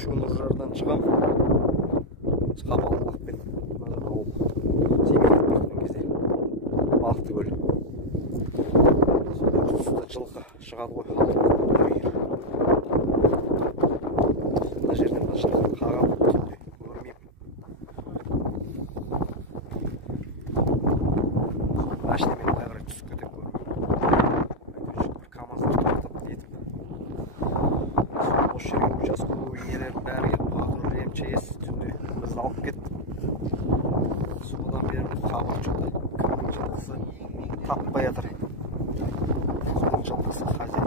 Şunurlardan çıkan balık ben tekrar baktığım кезде balıқты göl. Suda жылқы шығады ғой. Мына жерден жылқы қағам түнде көрмеймін. Машинамен былай қарай түсіп кетіп көрмеймін. Бір КамАЗдар тоқтап нетіп. Осы жерге участковый нелер бәрі келіп патруль МЧС түнде бізді алып кетті. Содан бері хабар жоқ. Кімнің жылқысы таппай жатыр. Соның жылқысы хозяин.